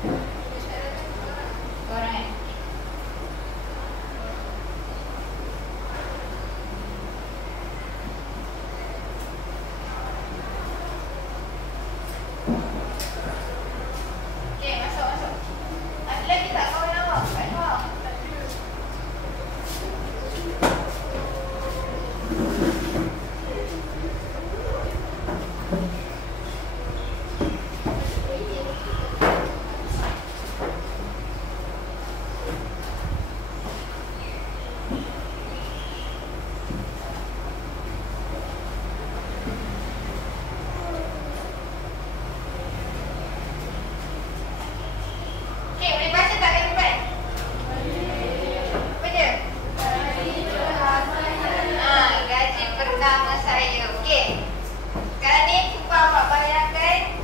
Korang okey, masuk. Ada lagi tak kawan awak? Kat luar. Okey, boleh baca tak kat depan? Apa dia? Gaji pertama saya. Okey. Sekarang ni cuba awak bayangkan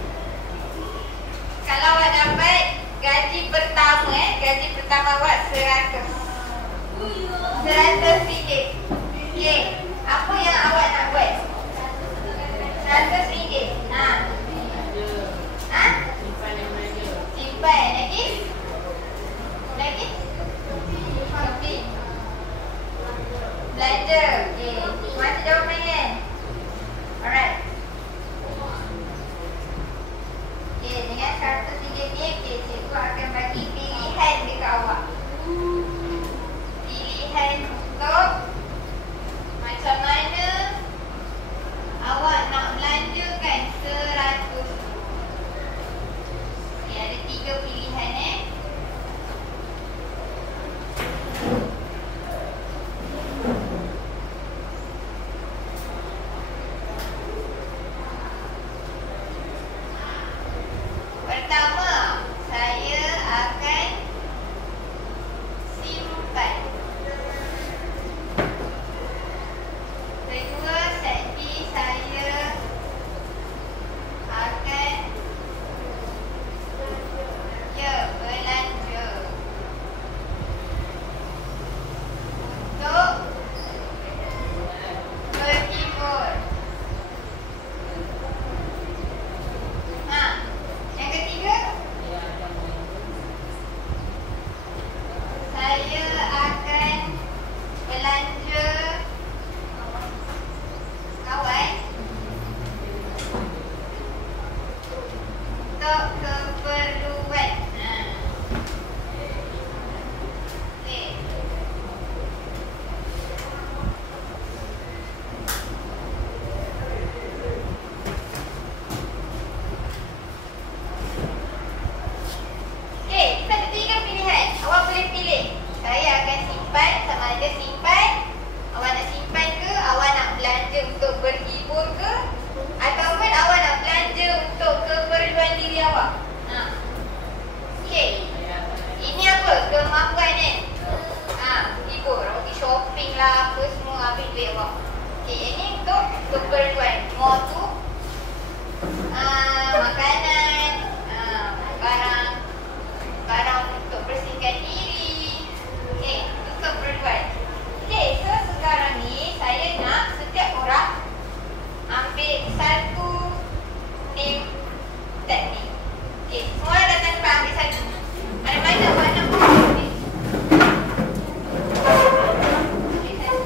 kalau awak dapat gaji pertama gaji pertama awak 100 RM100. Okey. Apa yang awak nak buat? RM100. Simpan lagi? Shopping. Belanja. Okey. Macam jawapan. Alright. Okey, dengan RM100 ni, okey, cikgu akan bagi pilihan dekat awak. Pilihan untuk macam mana awak nak belanjakan 100. Okey, ada 3 pilihan Pertama, saya akan simpan. Kedua, saya akan belanja. Untuk berhibur. Yang ketiga, saya akan belanja kawan untuk keperluan. Okey. Okey, kita ada 3 pilihan. Awak boleh pilih. Saya akan simpan, sama ada simpan. Awak nak simpan ke? Awak nak belanja untuk berhibur ke? Ataupun awak nak belanja untuk keperluan diri awak? Okey. Ini apa? Kemampuan hibur. Awak pergi shopping lah, apa semua, habis duit awak. Okey, ini untuk keperluan. More tu makanan, barang untuk bersihkan diri. Okey, itu keperluan. Okey, so sekarang ni saya nak setiap orang ambil satu name tag ni. Okey, semua datang depan ambil satu. Ada banyak warna putih ni. Ambil satu.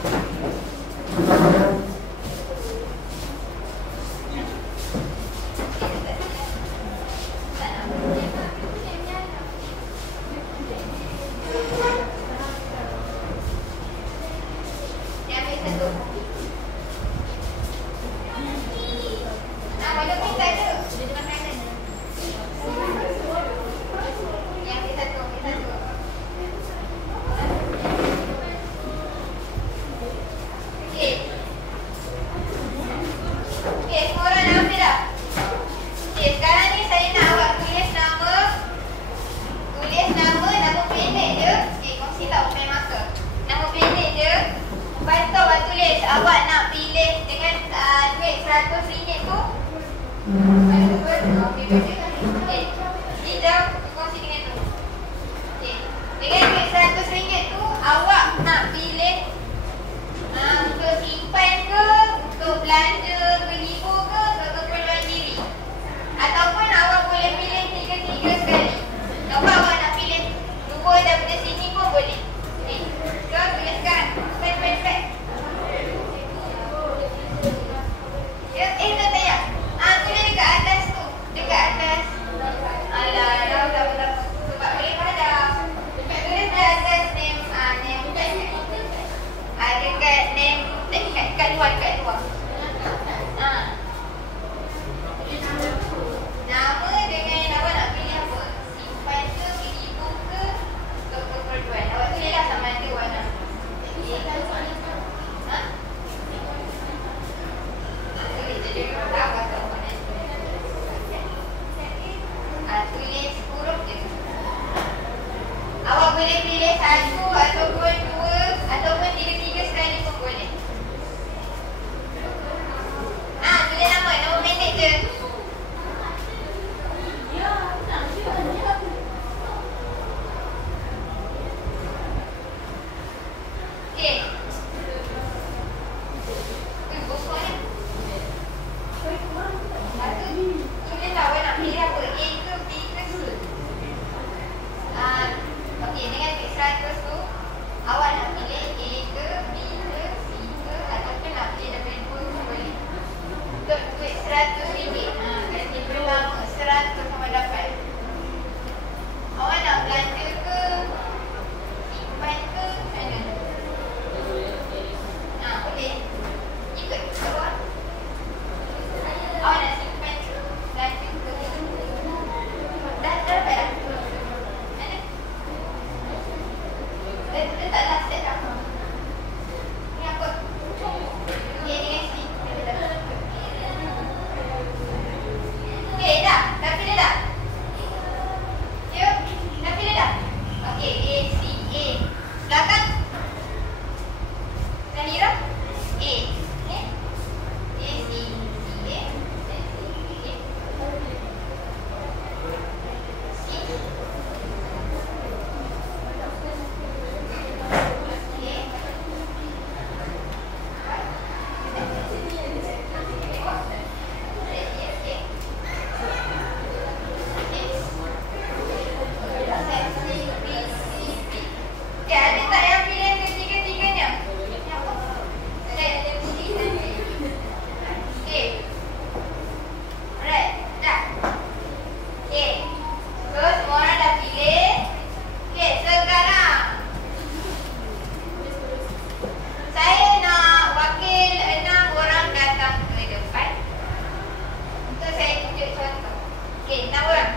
Okey, 6 orang.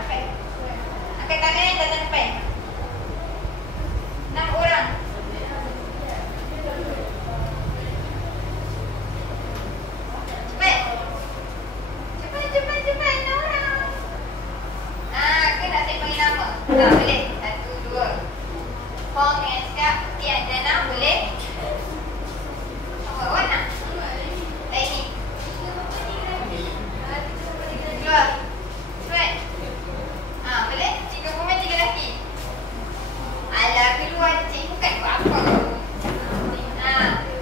Angkat tangan yang datang depan. 6 orang. Cepat. Cepat, 6 orang. Ke nak saya panggil nama? Boleh. 1, 2. Hong dengan Skap. Okey, Anjana boleh. Awak nak? Ini. Keluar. Cepat. Boleh? 3 perempuan, 3 lelaki. Alah, keluar cik. Bukan buat apa.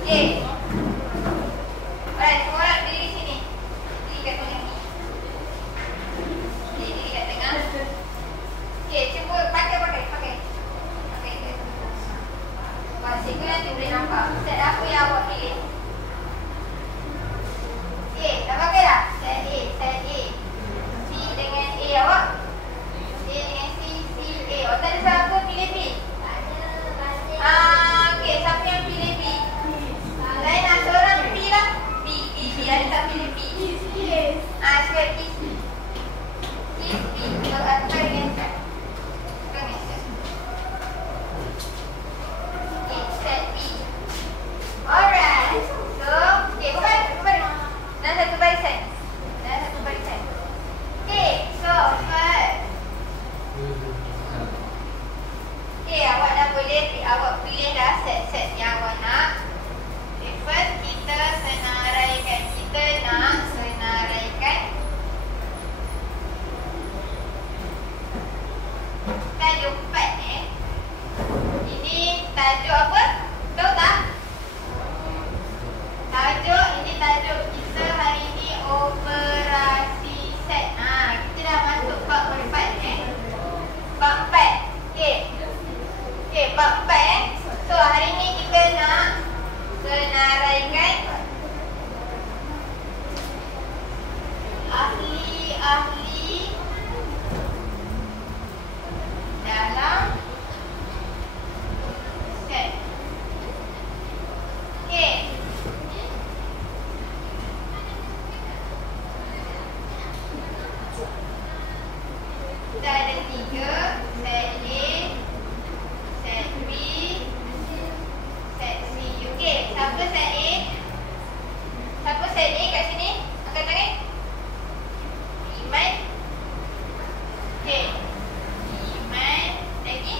Okey. Alright, semua orang berdiri sini. Berdiri kat tengah ni. Okey, diri kat tengah. Okey, cuba pakai. Cikgu nanti boleh nampak set apa yang awak pilih. Okey, dah pakai dah? Set A. C dengan A awak. A dengan C, A. Awak tak ada siapa pilih B? Tak ada. Okey, siapa yang pilih B? Lain nak seorang B lah. B. Ada tak pilih B? Sebab kiss B. Kalau aku dengan set. Alright. So, okay, bukan. Dan satu barisan. Okay, so first. Okay, awak dah boleh, awak pilih dah set-set yang awak nak. Okay, first kita senaraikan. Tajuk 4 ni. Ini tajuk apa? Tahu tak? Tajuk kita hari ini operasi set. Kita dah masuk bab 4 Bab 4. Okey, bab 4 So hari ini kita nak senaraikan ahli-ahli dalam set. Okey. Kita ada 3, set A, set B, set C. Okey, siapa set A? Siapa set A kat sini? Angkat tangan. Iman. Okey. Iman. Lagi?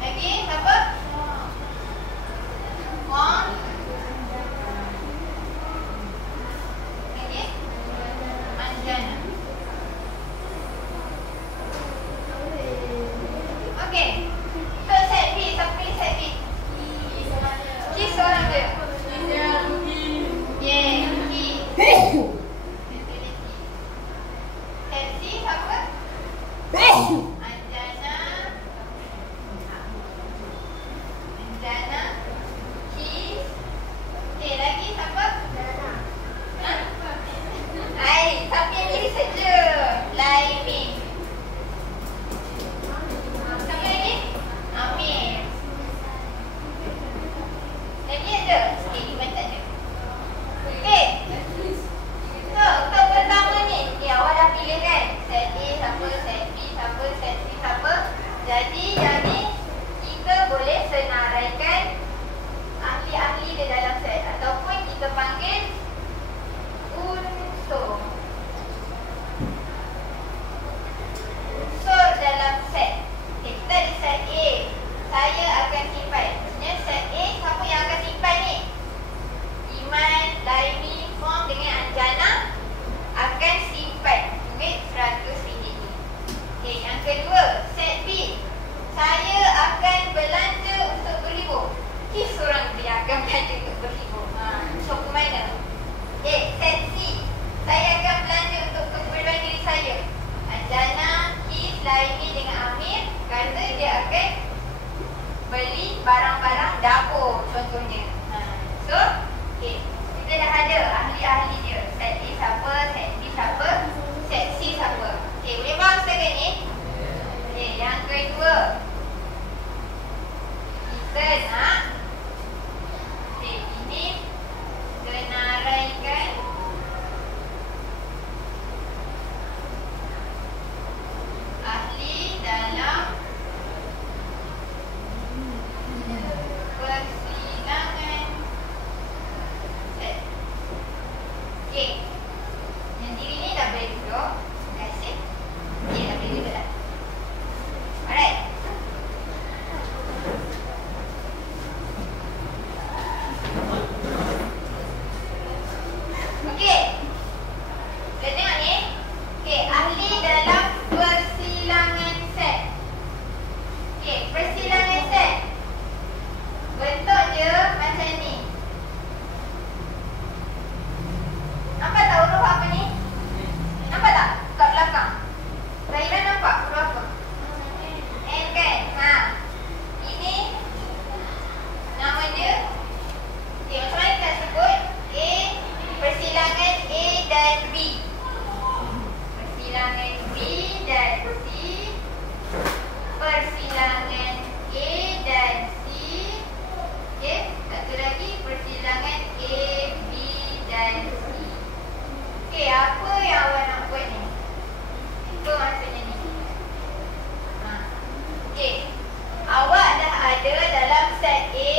Lagi, siapa? Wang. Anjana. Okey. So set B, siapa pilih set B? Kiss seorang je. Ki. Set C siapa? Anjana. Kiss. Okey, lagi siapa? Siapa yang pilih saja? Laiming. Siapa lagi? Amir. Lagi ada? Okey, Iman tak ada. Okey. So, untuk pertama ni, awak dah pilih kan? Set A siapa, set B siapa, set C siapa. Jadi, kita boleh senaraikan ahli-ahli di dalam set. Ataupun kita panggil unsur. Unsur dalam set. Okay, kita ada set A. Saya akan simpan. Maksudnya set A, siapa yang akan simpan ni? Iman, Laimi, Fong dengan Anjana akan simpan duit RM100 ni. Okay, yang kedua, set B. Saya akan belanja untuk berlibur. Seorang dia akan belanja untuk berlibur. So, ke mana? Okay, set C. Saya akan belanja untuk keperluan diri saya. Anjana, Kis, Laini dengan Amir kata dia akan beli barang-barang dapur contohnya. So, okay, kita dah ada ahli-ahli dia. Set A siapa, set B siapa, set C siapa. Okay, boleh faham setakat ni? Okay, yang kedua, kita nak ini senaraikan Okey. Yang diri ni dah boleh duduk. Terima kasih. Okey, dah boleh duduk dah. Alright. Okey. Kita tengok ni. Okey, ahli dalam persilangan set. Okey, persilangan set. Bentuk dia macam ni. Nampak tak huruf apa ni? Nampak tak? Kat belakang. Zahira nampak huruf apa? N kan? Ha. Ini nama dia. Okay, macam mana kita sebut? A, persilangan A dan B. Persilangan B dan C. Persilangan A dan C. Okay, satu lagi persilangan A, B dan C. Okay, apa yang awak nak buat ni? Apa maksudnya ni? Okay, awak dah ada dalam set A.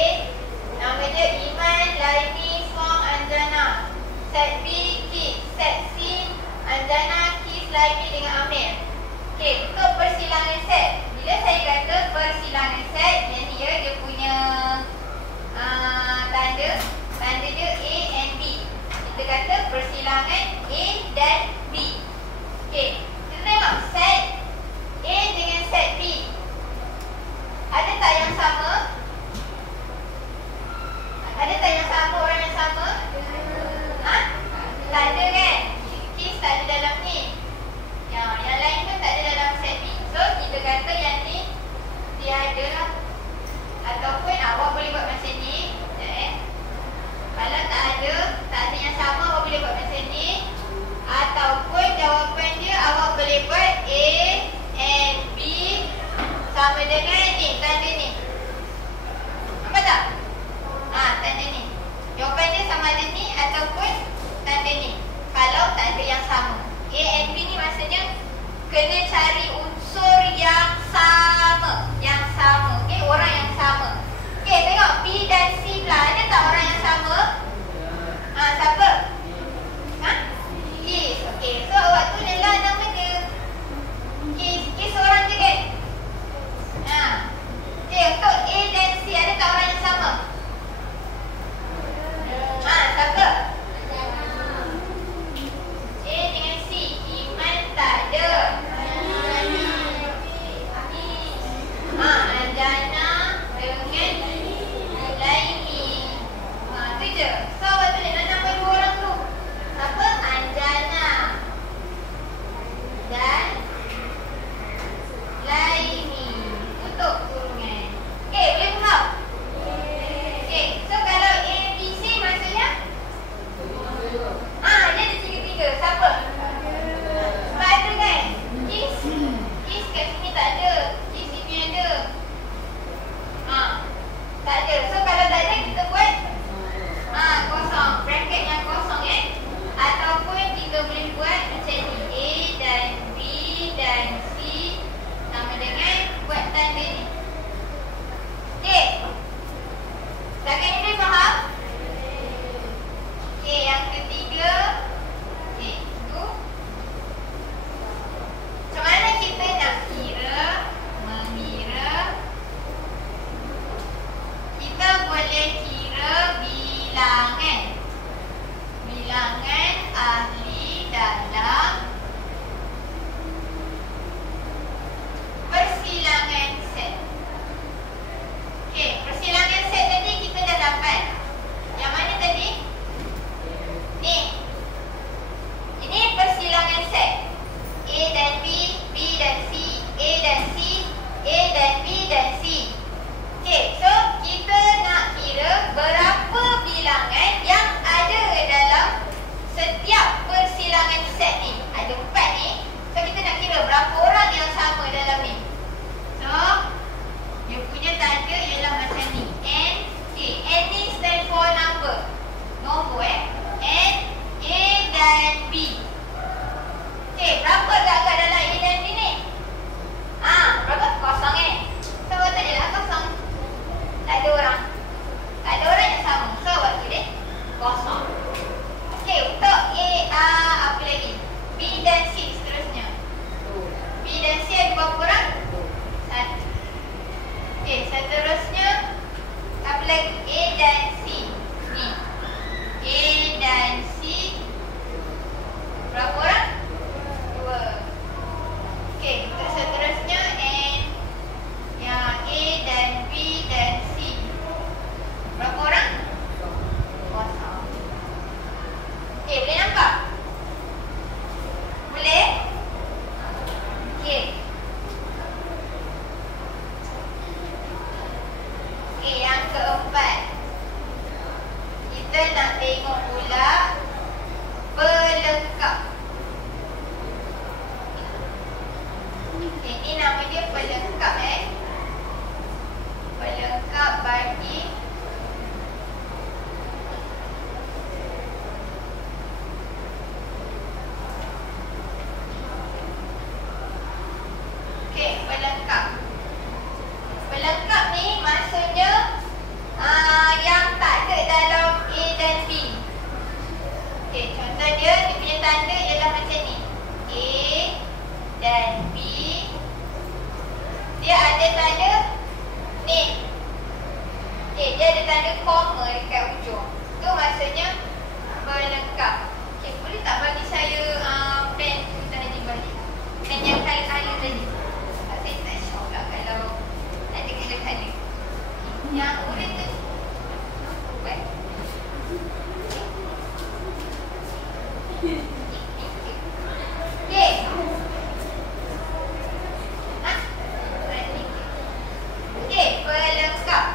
Nama dia Iman, Laini, Song, Anjana. Set B, Kit. Set C, Anjana, Kis, Laini dengan Amir. Okay, untuk persilangan set. Bila saya kata persilangan set, yang ni ya, dia punya tanda dia A and B. Kita kata persilangan A dan B. Okey, kita tengok set A dengan set B. Ada tak yang sama? Ada tak yang sama, orang yang sama? Ha? Tak ada kan? Kis tak ada dalam ni. Yang lain pun tak ada dalam set B. So, kita kata yang ni tiada lah. Ataupun awak boleh buat macam ni. Kalau tak ada yang sama, awak boleh buat macam ni. Ataupun jawapan dia awak boleh buat A and B sama dengan ni, tanda ni. Nampak tak? Tanda ni. Jawapan dia sama ada ni ataupun tanda ni. Kalau tanda yang sama. A and B ni maksudnya kena cari unsur yang sama. Yang sama. Okay, orang yang sama. Okay, tengok B dan C pula. Ada tak orang yang sama? Siapa? Kis. Okay, so awak tulislah nama dia. Kis orang je kan? Okay, untuk A dan C ada tak orang yang sama? Siapa? A dengan C. Iman tak ada. Anjana dengan Laini. Tu je. So awak tulislah nama dua orang tu. Siapa? Anjana dan Laini. Untuk kurungan. Okay, boleh faham? Okay, so kalau A, B, C maksudnya dia ada tiga-tiga. Siapa? Tak ada kan? Kis kat sini tak ada. Kis sini ada. Tak ada. So kalau tak ada, kita buat kosong. Bracket yang kosong ataupun kita boleh buat macam ni. A dan B dan C sama dengan buat tanda ni. Okay. Setakat ni boleh faham? Okay, yang ketiga. Okay, tu. Macam mana kita nak mengira? Kita boleh kira bilangan. Bilangan ahli dalam persilangan set. Okey, persilangan set tadi kita dah dapat. Yang mana tadi? Ni. Ini persilangan set. A dan B, B dan C, A dan C, A dan B dan C. Okey, so kita nak kira berapa bilangan yang ada dalam setiap persilangan set ni. Ada 4 ni. So kita nak kira berapa orang yang sama dalam ni. So dia punya tanda ialah macam ni. N, okay, N ni stand for number. Nombor N, A dan B. Okay, berapa agak-agak dalam A dan B ni? Berapa? Kosong So waktu dia lah kosong. Tak ada orang. Tak ada orang yang sama. So waktu dia kosong. Okay, untuk A lagi A dan C. Ni A dan C. Berapa orang? 2. Okey, untuk seterusnya N yang A dan B dan C. Berapa orang? Kosong. Okey, boleh nampak? Boleh? Okey. Okey, yang keempat. Kita nak tengok pula pelengkap. Ini nama dia pelengkap pelengkap bagi pelengkap. Pelengkap ni maksudnya yang tak ada dalam A dan B. Okey, contoh dia punya tanda ialah macam ni. A dan B. Dia ada tanda ni. Okey, dia ada tanda koma dekat ujung. Tu maksudnya pelengkap. Okey, boleh tak bagi saya pen tadi balik? Pen yang kala-kala tadi. Saya tak sure lah kalau ada kala-kala. Yang oren tu. Baik. Okey. Okey, pelengkap.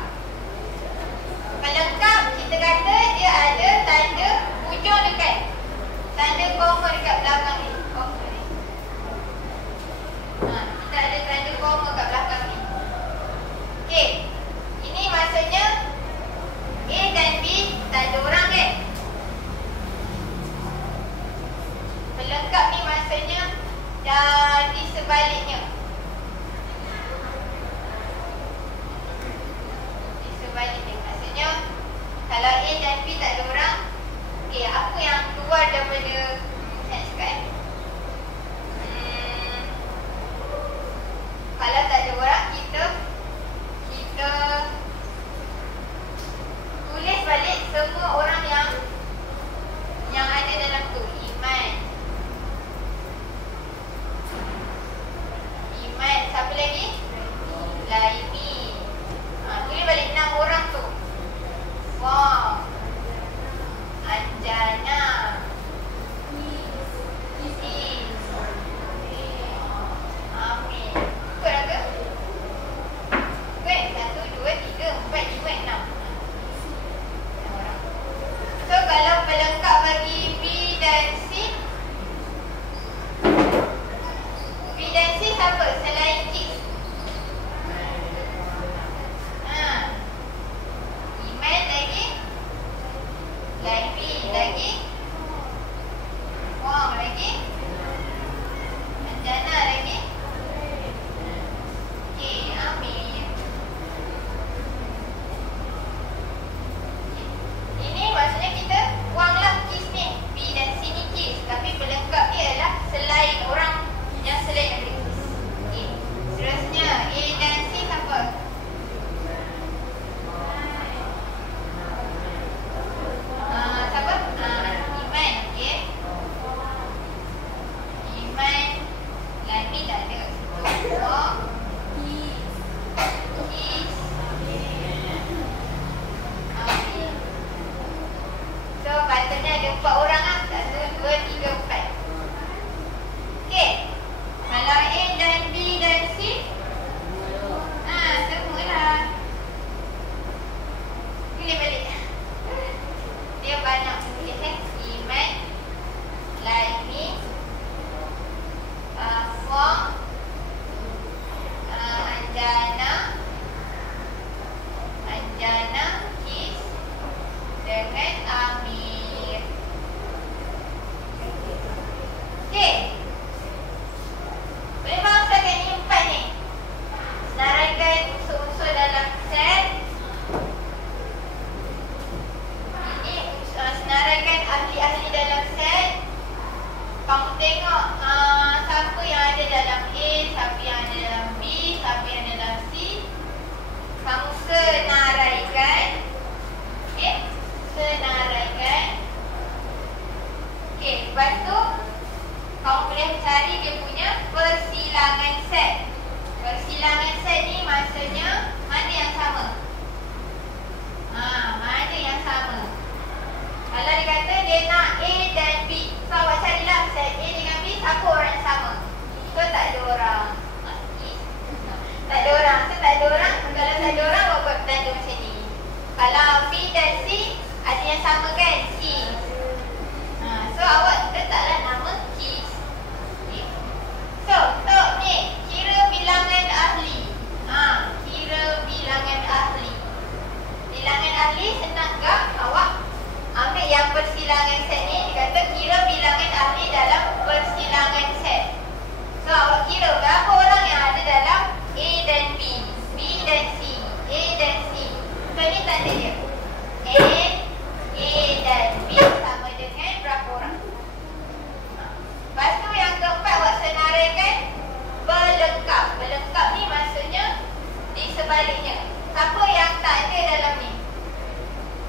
Pelengkap kita kata dia ada tanda ujung dekat. Tanda koma dekat belakang ni. Kita ada tanda koma kat belakang ni. Okey. Ini maksudnya A dan B tak ada orang kan? Pelengkap ni maksudnya di sebaliknya. Di sebaliknya. Maksudnya kalau A dan B tak ada orang, okey, apa yang keluar daripada teks kan? Kalau tak ada orang, kita tulis balik semua orang yang ada dalam tu. Lepas tu kamu boleh cari dia punya persilangan set. Persilangan set ni maksudnya mana yang sama? Mana yang sama? Kalau dia kata dia nak A dan B, so awak carilah set A dengan B, siapa orang yang sama? So tak ada orang. Tak ada orang. So tak ada orang. Kalau tak ada orang, awak buat tanda macam ni. Kalau B dan C ada yang sama kan? C. So awak letaklah nama keys. So ni kira bilangan ahli. Kira bilangan ahli. Bilangan ahli senang tak? Awak ambil yang persilangan set ni. Dia kata kira bilangan ahli dalam persilangan set. So awak kira berapa orang yang ada dalam A dan B, B dan C, A dan C. So ni tanda dia. A dan B sama dengan berapa orang? Lepas tu yang keempat awak senaraikan berlengkap. Berlengkap ni maksudnya di sebaliknya. Siapa yang tak ada dalam ni?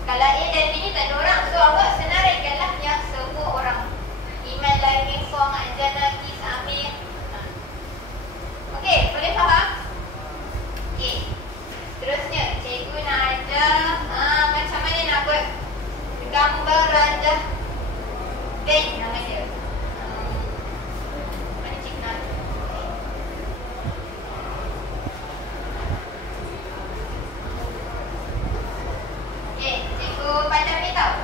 Kalau A dan B ni tak ada orang, so awak senaraikanlah yang semua orang. Iman, Laini, Fong, Anjana, Kis, Amir. Okey, boleh faham? Okey. Seterusnya, cikgu nak ajar macam mana nak buat gambar rajah bank nama dia. Mana cikgu nak? Okey, cikgu pandang ni tau.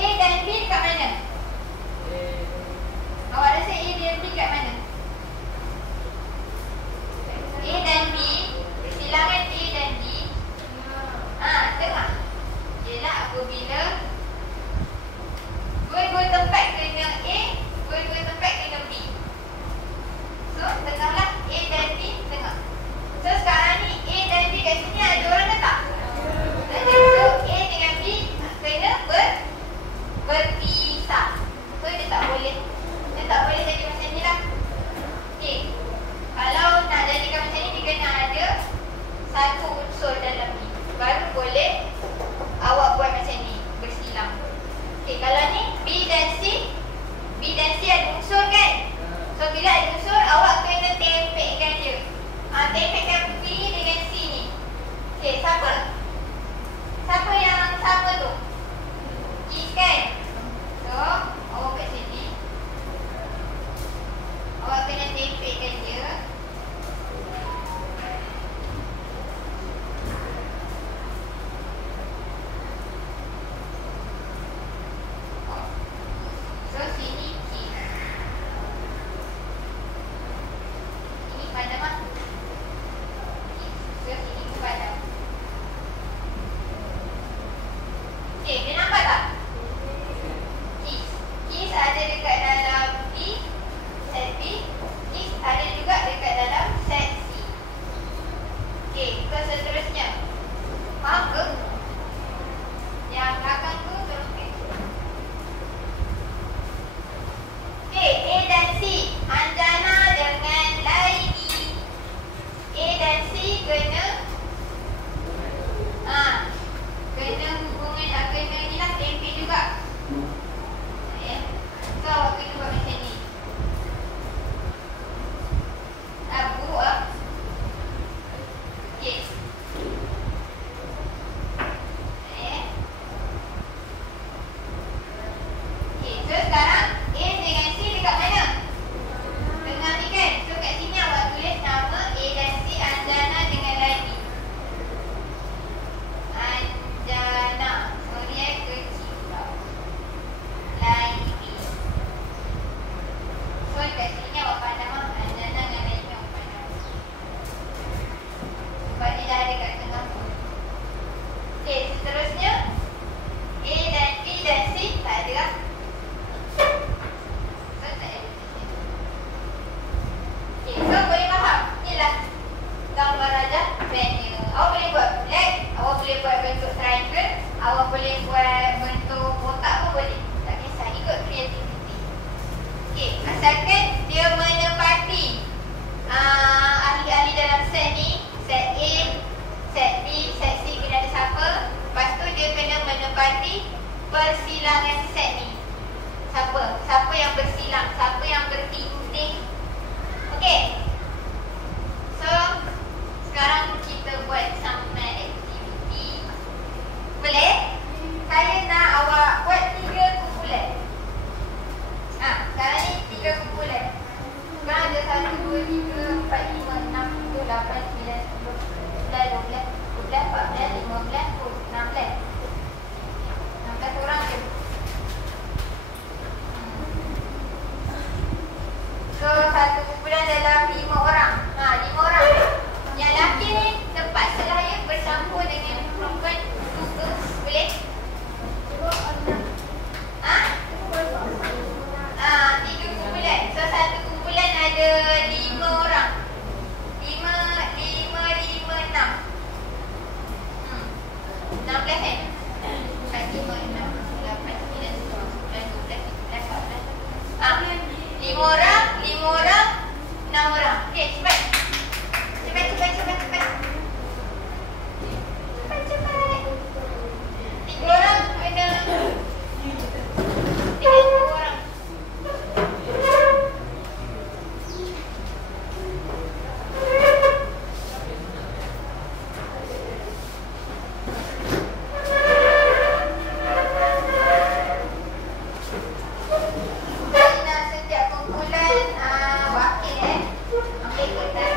A dan B dekat mana? Awak rasa A dan B kat mana? A dan B, persilangan A dan B tengah. Ialah apabila dua-dua tempat kena A, dua-dua tempat kena B. So, tengahlah A dan B, tengah. So, sekarang ni A dan B kat sini ada orang ke tak? Ada. So, A dengan B kena berpisah. So, dia tak boleh jadi macam ni lah. Okay. Kalau nak jadikan macam ni, dia kena ada satu unsur dalam B. Baru boleh awak buat macam ni, bersilang. Okay, kalau ni B dan C ada unsur kan? So, bila ada unsur, awak kena tempekkan dia. Tempekkan B dengan C ni. Okay, siapa? Siapa yang sama tu? Is kan? So, awak kat sini. Awak kena tempekkan dia. So, sini Is. Ini padam lah. So, sini pun padam. Okay, dia nampak tak? Is ada dekat dalam B, set B. Is ada juga dekat dalam set C. Okay, ke seterusnya. Faham ke? Yang belakang tu teruskan. Okay, A dan C, Anjana dengan Laini. A dan C kena hubungan, kena ni lah, tempek juga. So, awak kena buat macam ni. Okay. Okay, so sekarang A dengan C dekat mana? Tengah ni kan? So, kat sini awak tulis nama A dan C, Anjana dengan Laini. Anjana. Sorry kecil tau. Laini. So, kat sini awak pandang lah. Anjana dengan Laini awak pandang. Sebab dia dah ada kat tengah tu. Okay, seterusnya A dan B dan C tak ada lah. So, tak ada. Okay, so boleh faham? Inilah gambar rajah venue. Awak boleh buat bulat, awak boleh buat bentuk triangle, awak boleh buat bentuk kotak pun boleh. Tak kisah, ikut kreativiti. Okay, asalkan dia menepati ahli-ahli dalam set ni. Set A, set B, set C kena ada siapa. Lepas tu dia kena menepati persilangan set ni. Siapa? Siapa yang bersilang? Siapa yang bertindih? Okay. So, sekarang kita buat some activity. Boleh? Saya nak awak buat 3 kumpulan. Sekarang ni 3 kumpulan. Sekarang ada 1, 2, 3, 4, 5, 6, 7, 8, 9, 10, 11, 12, 13, 14, 15, 16. 16 orang je. So, satu kumpulan dalam 5 orang. 5 orang. Yang lelaki ni terpaksa lah ya bercampur dengan perempuan juga. Boleh? 3 kumpulan. So, satu kumpulan ada 5 orang. 5, 5, 6. 16 kan? 4, 5, 6, 8, 9, 10, 11, 12, 13, 14. 5 orang, 6 orang. Okay, cepat. Cepat. Cepat. 3 orang kena dengan 2 orang. Setiap kumpulan wakil ambil kertas.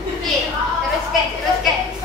Okey, teruskan, teruskan.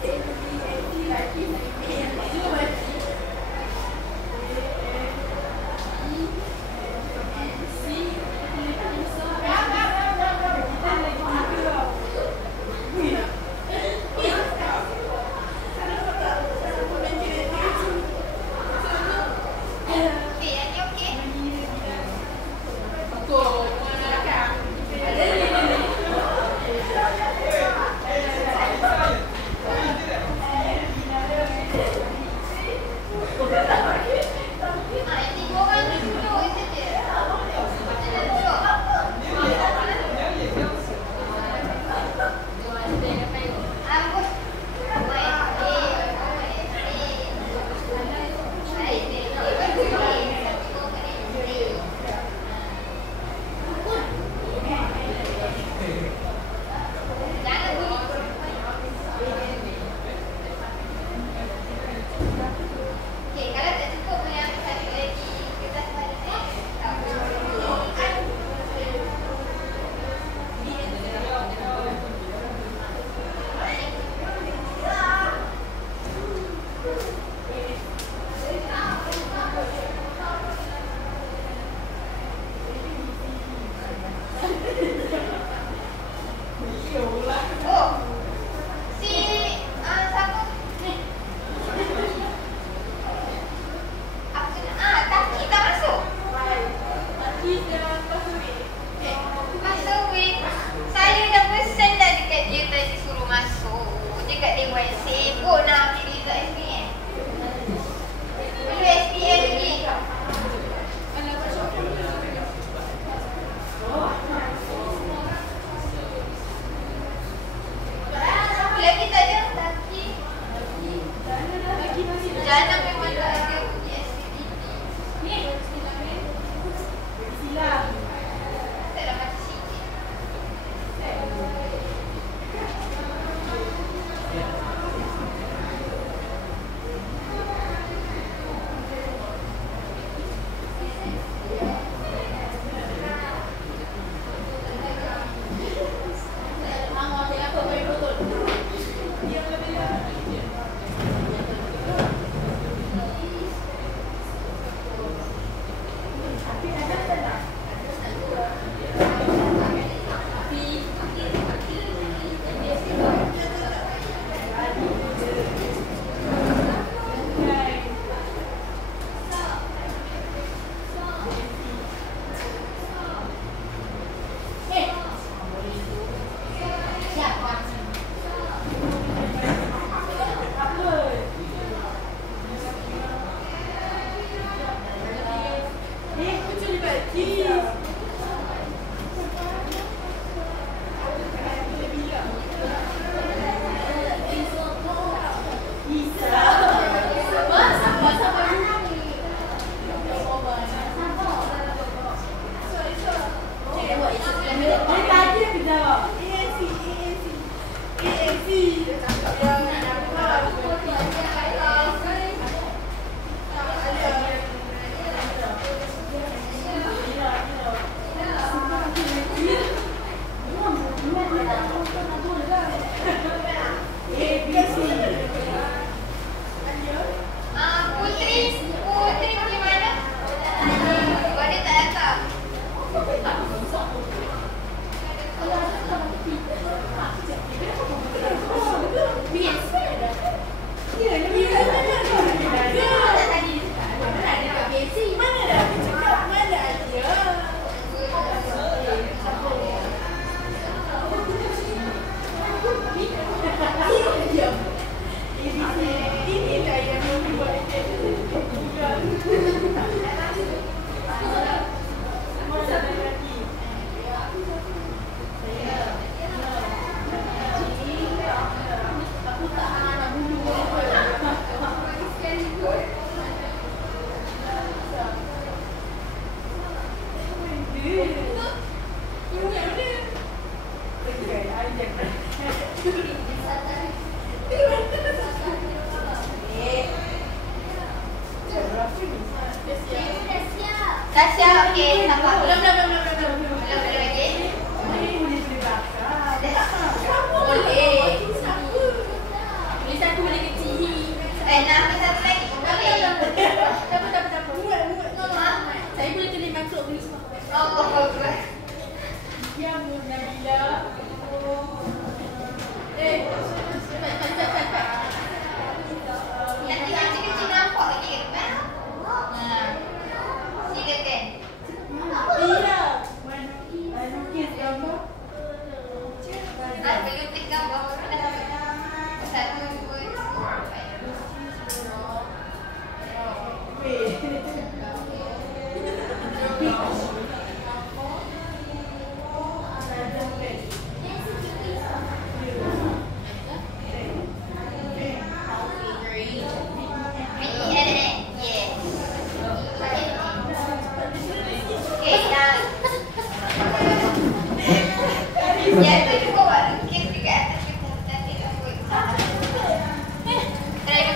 Boleh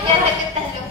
Biar tak ketas dulu.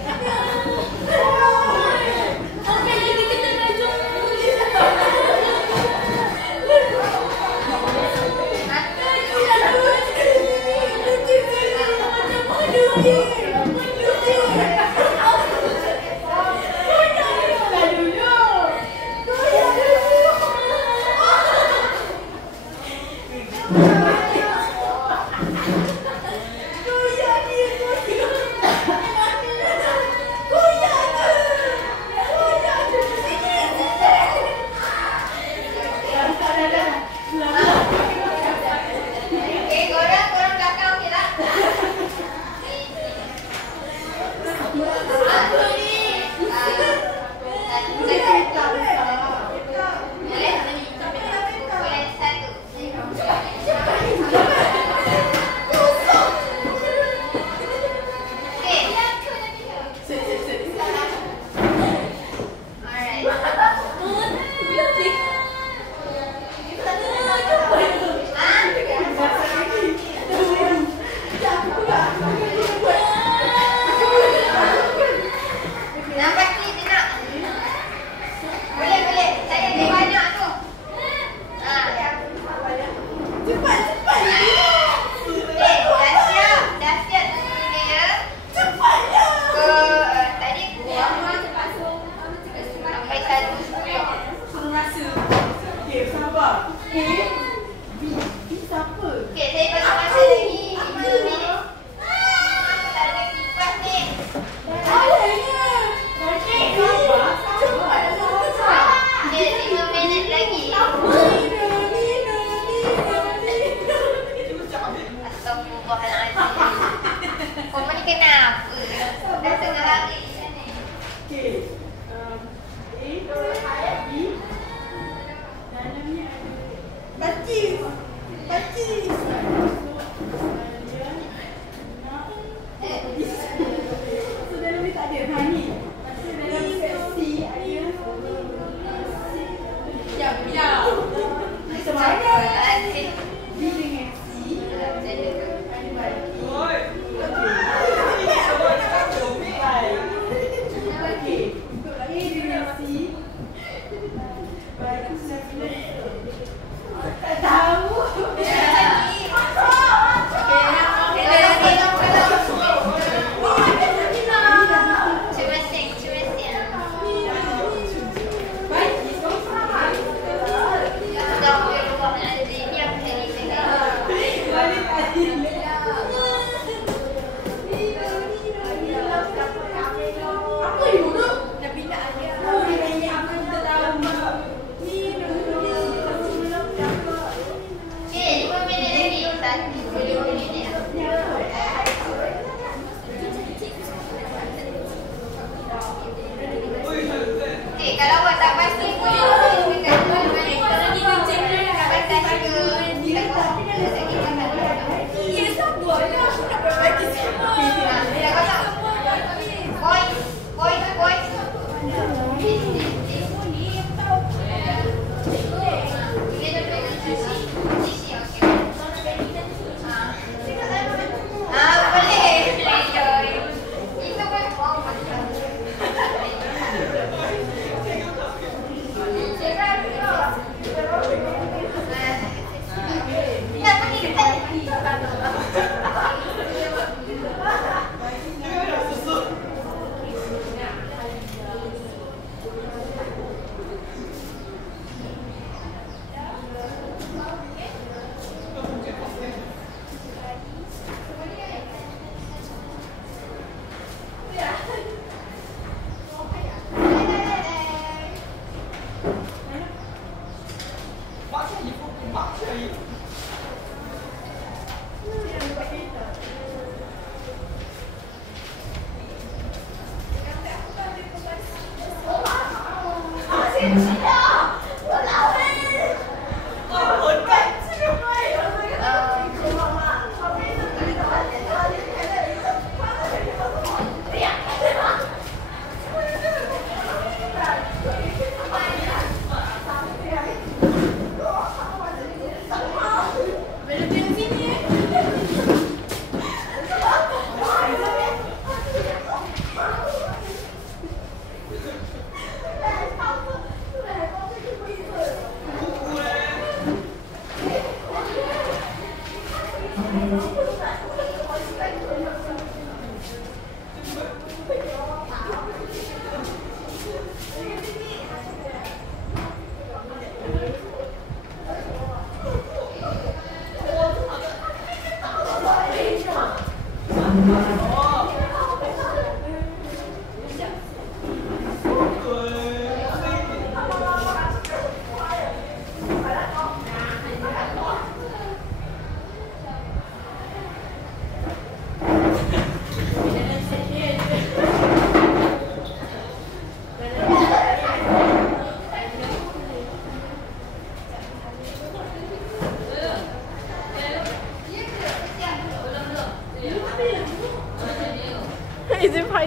已经拍。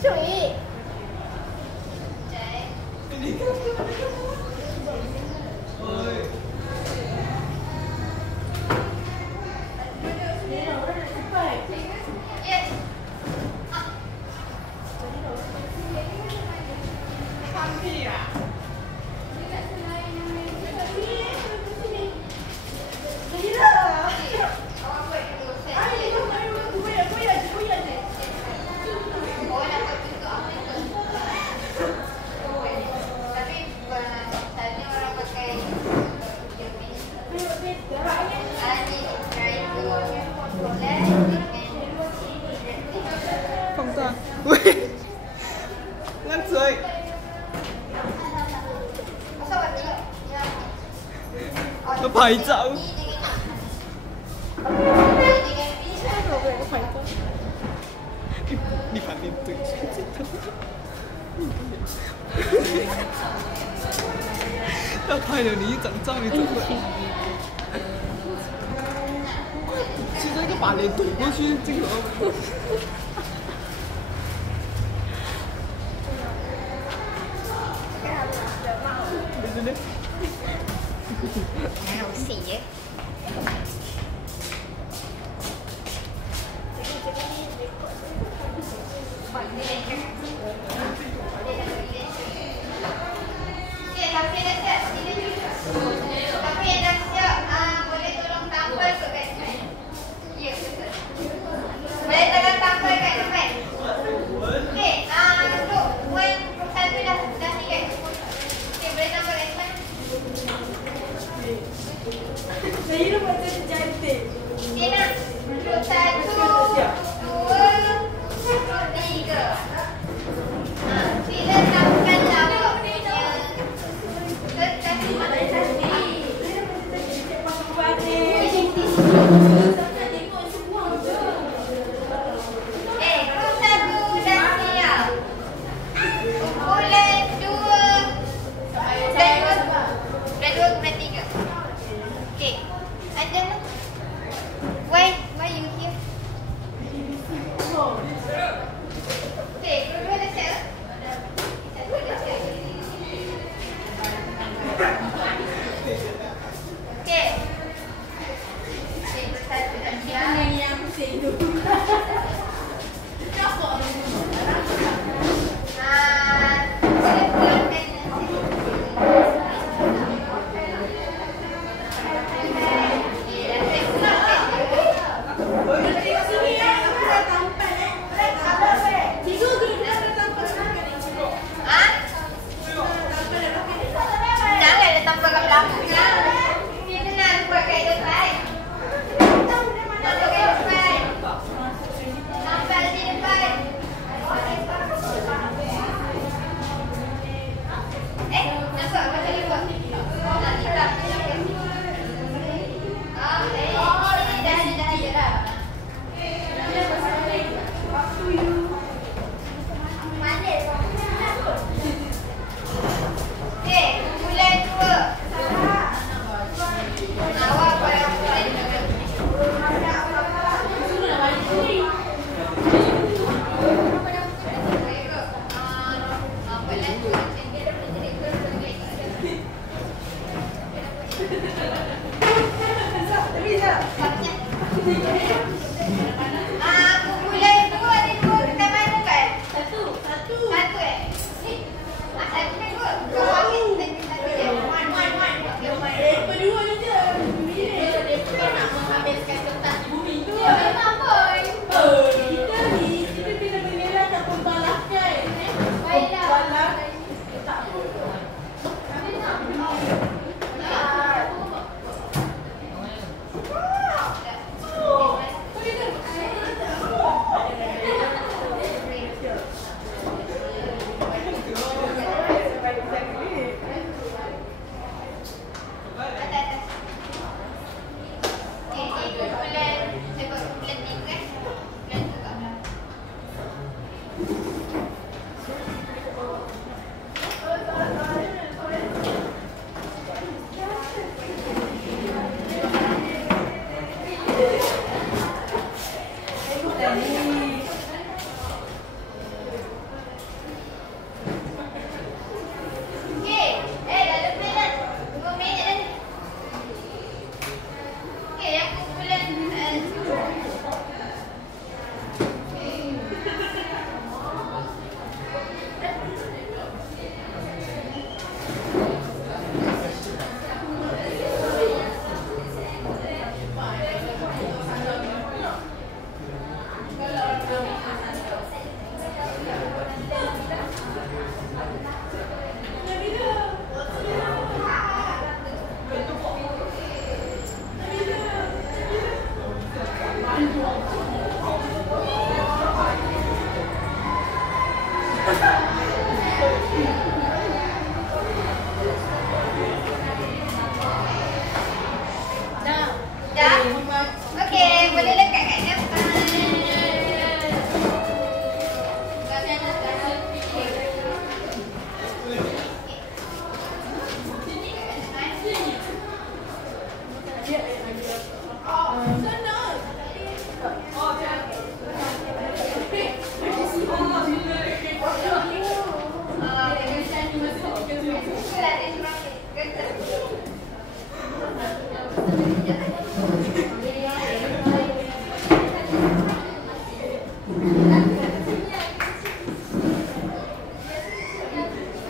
秀仪。放屁呀！放大，喂，烂嘴。要拍照。你旁边对着镜头。要拍了你一张照，你怎么？其实应该把脸怼过去镜头。好死嘅。Tapi yang dah siap, boleh tolong tampal ke kat sini? Ya, betul. Boleh tolong tampal kat depan? Okey, untuk poin satu dah siap. Okey, boleh tampal kat depan? Saya nak jadi cantik. Okey nak. Untuk 1, 2, 3. Sila tampal lawak punya. Okey, dah lebih dah 2 minit dah ni. Okey, yang kumpulan dah. Okey, boleh lekat kat depan.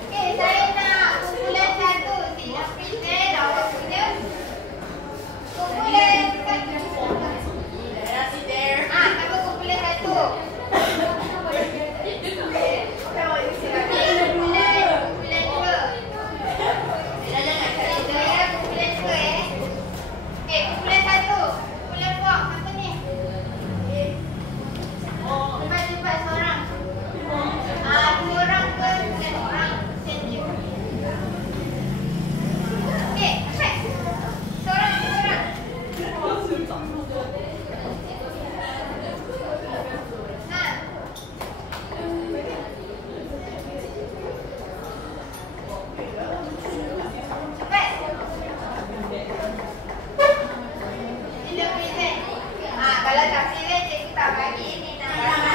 Okey, saya nak kumpulan 1. Sila present awak punya kumpulan 1. Sama kumpulan 1. Kumpulan 2. Saya kumpulan 2 Okey, kumpulan 1. Kumpulan buang siapa ni? Cepat seorang. 2 orang ke 1 orang? Okey, cepat. Seorang. Cepat. Sila present. Kalau tak present, cikgu tak bagi ni nak.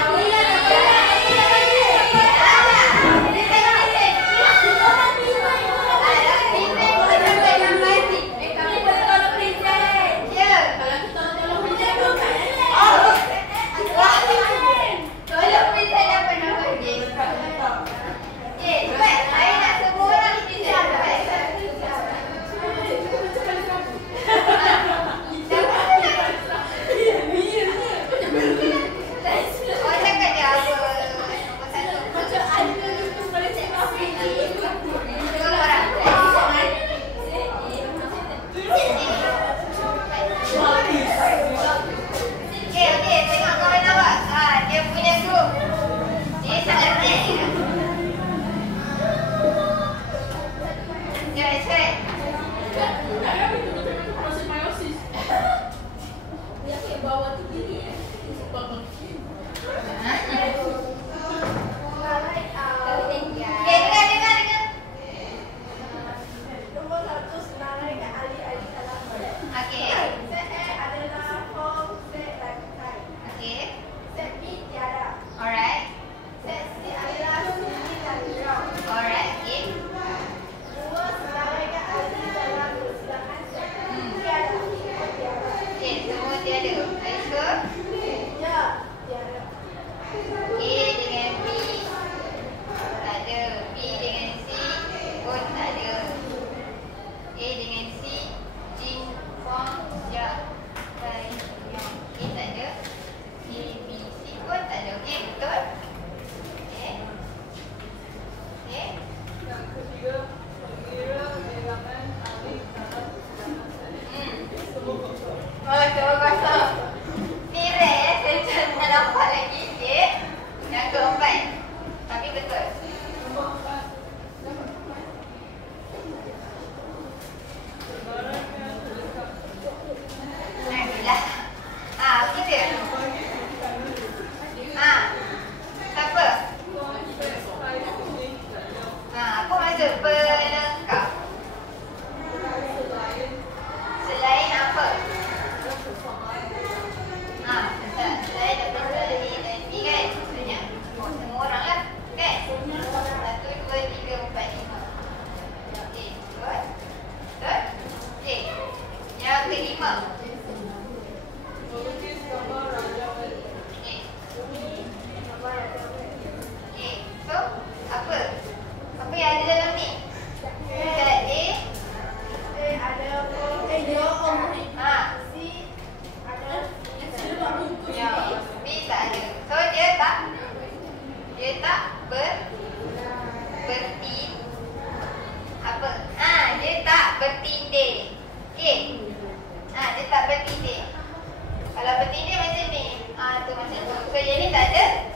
So yang ni tak ada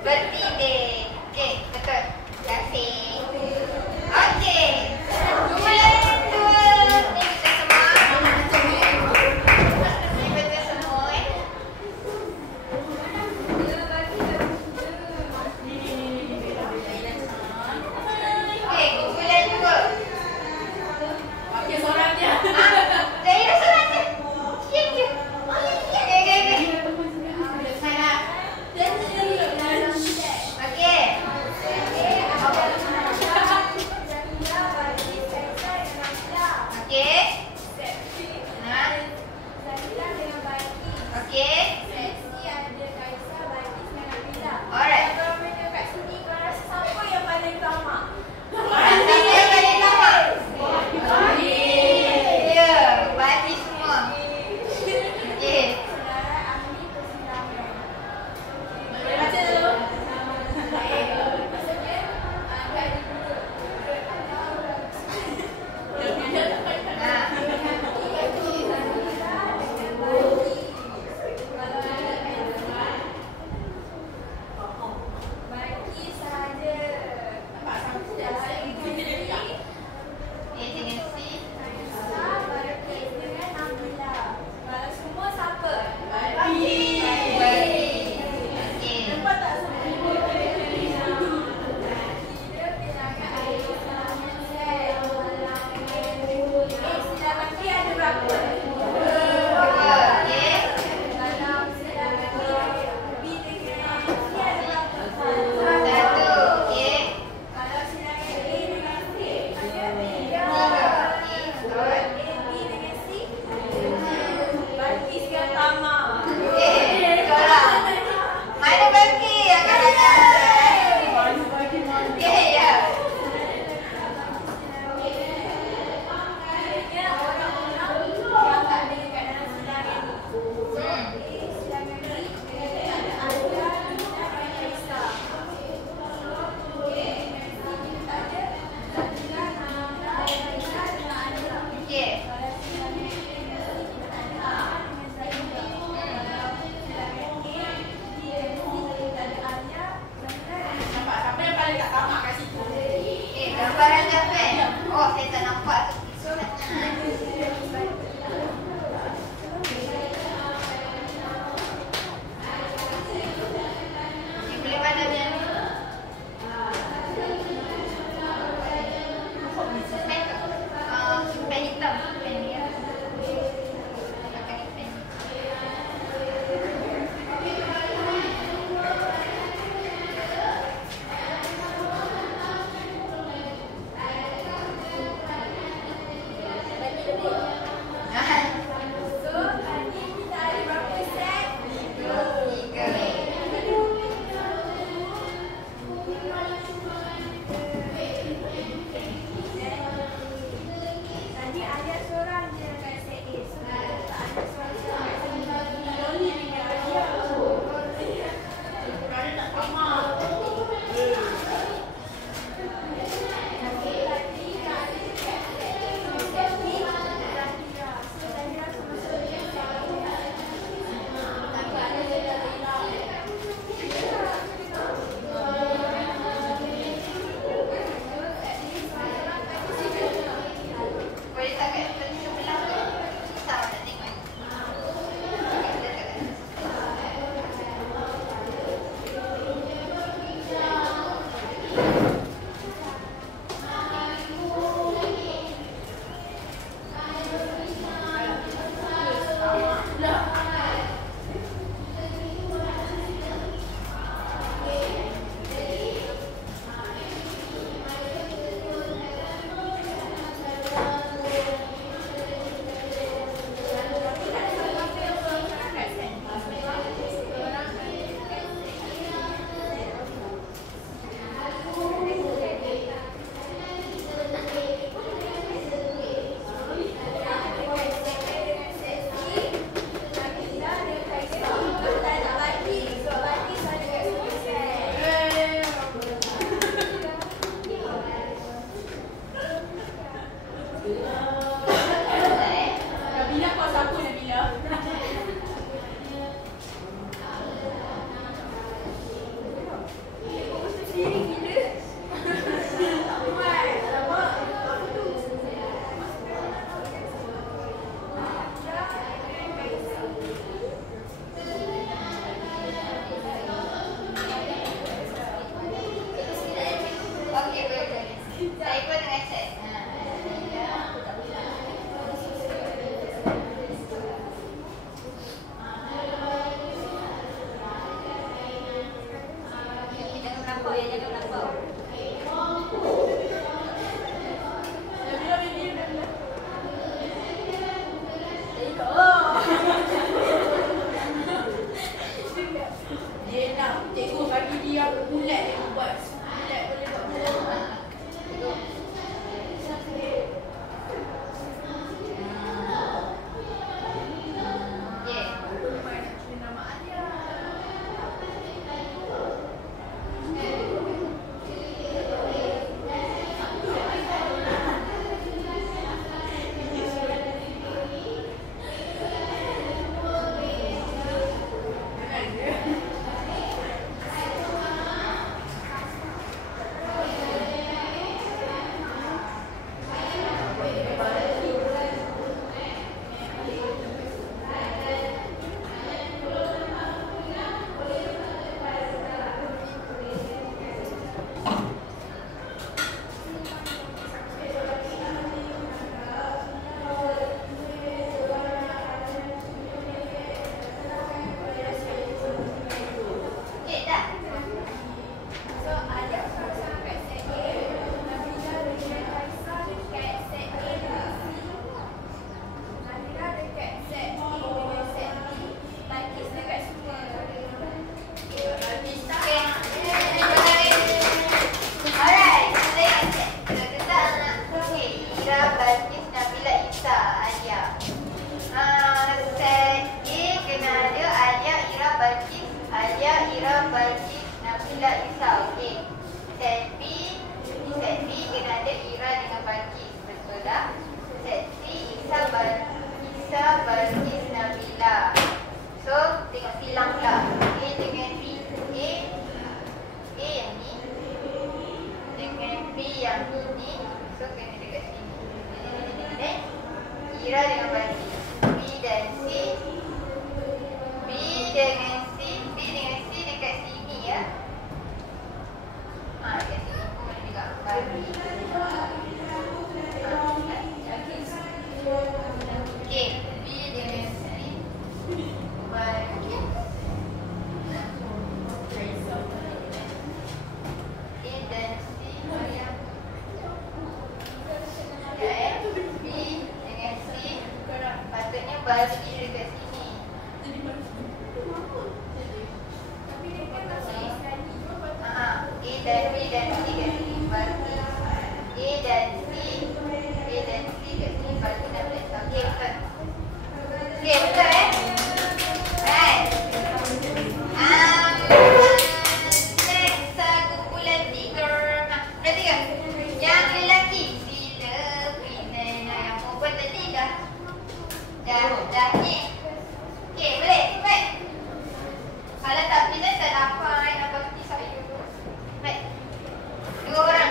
bertindih. Okey, betul. Terima kasih. Okey. Bulan 2. Ni betul semua. Ni betul semua Okey, kumpulan 2. Okey, seorang je. Zahira seorang je. Diam je. Okey. Okey. Dia nak cikgu bagi dia bulat dia buat. Bulat boleh buat bulat. Ira dengan Balqis. B dan C. B dengan C. B dengan C dekat sini ya. Dekat sini pun juga Balqis. Okey, B dengan C. Balqis. A dan C. Patutnya Balqis dekat sini. A dan B dan C kat sini. Balqis. A dan C. A dan C kat sini. Balqis dan Balqis. Okey, betul. Okey, betul Right. Next, kumpulan 3. Berarti kan? Yang lelaki. Filipina. Yang perempuan tadi dah ni. Okey, boleh? Baik. Kalau tak pilih, tak dapat. Nak bagi saya. Baik. Dua orang.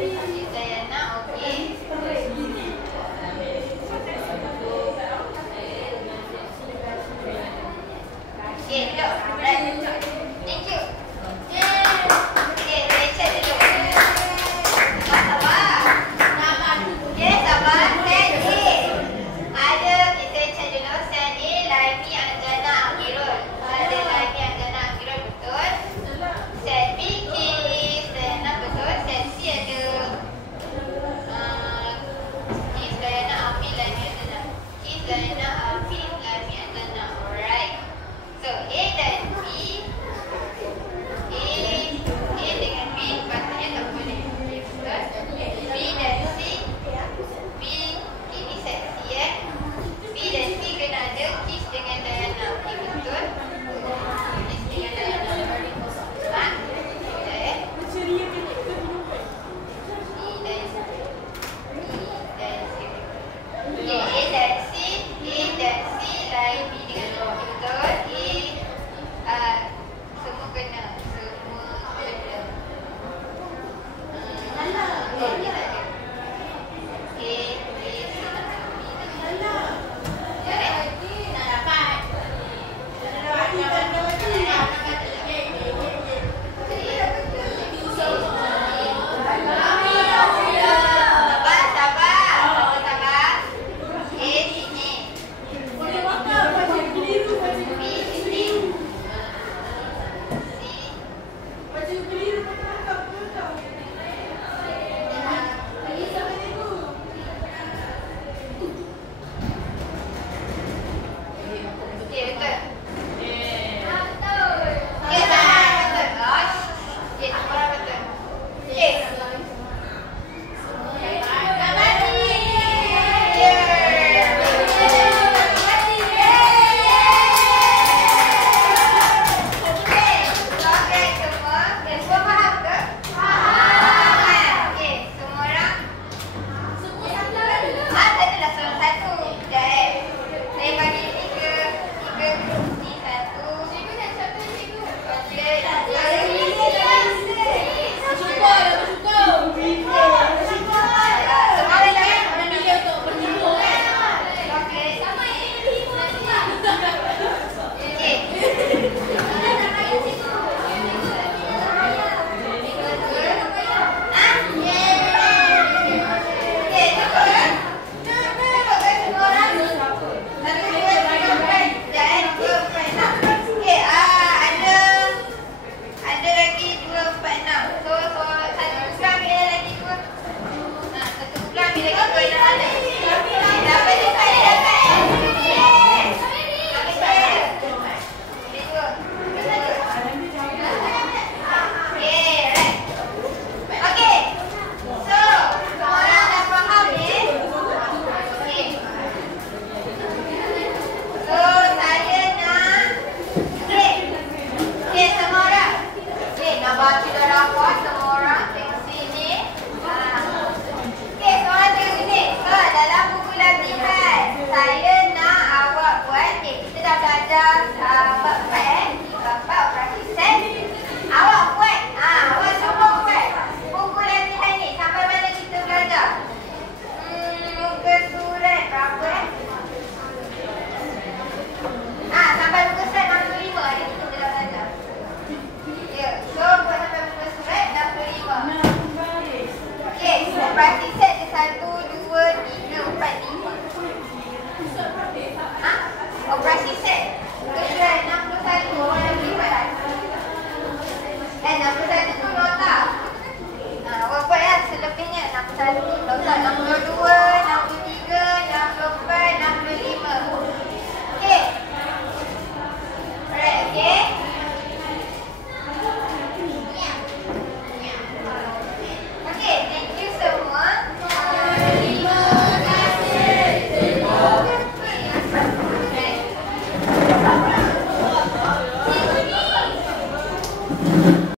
Kiss Diana, okey. Okay, duduk. Right. Thank you. Okay, saya check dulu. Sabar. Okay, sabar. Set A. Ada, kita check dulu. Set A, Laimi, Anjana, Amirul. Ada Laimi, Anjana, Amirul, betul. Set B, Kiss Diana, betul. Set C ada Kiss Diana, Amir, Laimi, Anjana. Kiss Diana, Amir, Laimi, Anjana. Alright. So, A dan B, A dengan B patutnya tak boleh. Okay, betul. B dan C, B ini set C B dan C kena ada Kiss dengan Diana. Okay, betul. Kiss dengan Diana. Ha? Betul B dan C. Okay, A dan C lain B dengan O. Betul. Semua kena. Okay,